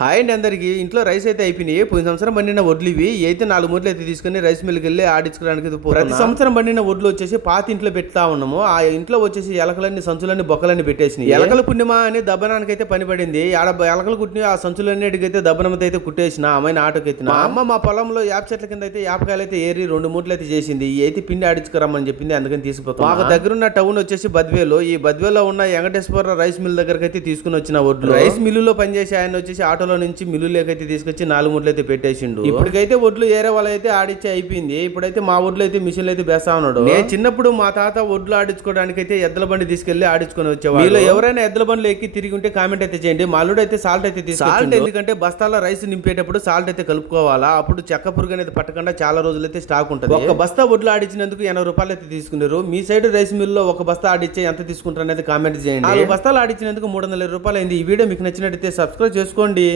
Hi అండి అందరికి. ఇంట్లో రైస్ అయితే అయిపోయినాయి. పోయిన సంవత్సరం పండిన వడ్లు ఇవి. అయితే నాలుగు మూటలు అయితే తీసుకుని రైస్ మిల్కి వెళ్ళి ఆడించుకోవడానికి. ప్రతి సంవత్సరం పండిన వడ్లు వచ్చేసి పాత ఇంట్లో పెడతా ఉన్నాము. ఆ ఇంట్లో వచ్చేసి ఎలకలన్నీ సంచులన్నీ బొక్కలన్నీ పెట్టేసినాయి. ఎలకల పుణ్యమా అని దబ్బనానికి అయితే పని పడింది. ఆడ ఎలకలు కుట్టిన ఆ సంచులన్నిటికి అయితే దబ్బనంతో అయితే కుట్టేసిన అమ్మాయిని ఆటోకి ఎత్తిన. మా అమ్మ మా పొలంలో యాప చెట్ల కింద అయితే యాపకాయలు అయితే ఏరి రెండు మూటలు అయితే చేసింది. ఈ అయితే పిండి ఆడించుకురమ్మని చెప్పింది. అందుకని తీసుకుపోతాం మాకు దగ్గరున్న టౌన్ వచ్చేసి బద్వేలు. ఈ బద్వేలో ఉన్న వెంకటేశ్వర రైస్ మిల్ దగ్గరకు అయితే తీసుకుని వచ్చిన వడ్లు. రైస్ మిల్లులో పనిచేసే ఆయన వచ్చేసి ఆటోలో నుంచి మిల్లులోకి అయితే తీసుకొచ్చి నాలుగు మూటలు అయితే పెట్టేసిండు. ఇప్పటికైతే వడ్లు ఏరే వాళ్ళు అయితే ఆడిచ్చి అయిపోయింది. ఇప్పుడైతే మా వడ్లు అయితే మిషన్లు అయితే బేస్తా ఉన్నాడు. నేను చిన్నప్పుడు మా తాత వడ్లు ఆడించుకోవడానికి అయితే ఎద్దుల బండి తీసుకెళ్ళి ఆడించుకొని వచ్చేవాడు. మీలో ఎవరైనా ఎద్దుల బండ్లు ఎక్కి తిరిగి ఉంటే కామెంట్ అయితే చేయండి. మా అల్లుడు అయితే సాల్ట్ అయితే సాల్ట్ ఎందుకంటే బస్తాల రైస్ నింపేటప్పుడు సాల్ట్ అయితే కలుపుకోవాలా? అప్పుడు చెక్క పురుగు అనేది పట్టకుండా చాలా రోజులు అయితే స్టాక్ ఉంటుంది. ఒక బస్తా వడ్లు ఆడించినందుకు ఎనభై రూపాయలు అయితే తీసుకున్నారు. మీ సైడ్ రైస్ మిల్లో ఒక బస్తా ఆడిచ్చే ఎంత తీసుకుంటారు అనేది కామెంట్ చేయండి. నాలుగు బస్తాలు ఆడించినందుకు మూడు వందల రూపాయలు అయింది. ఈ వీడియో మీకు నచ్చినట్టయితే సబ్స్క్రైబ్ చేసుకోండి.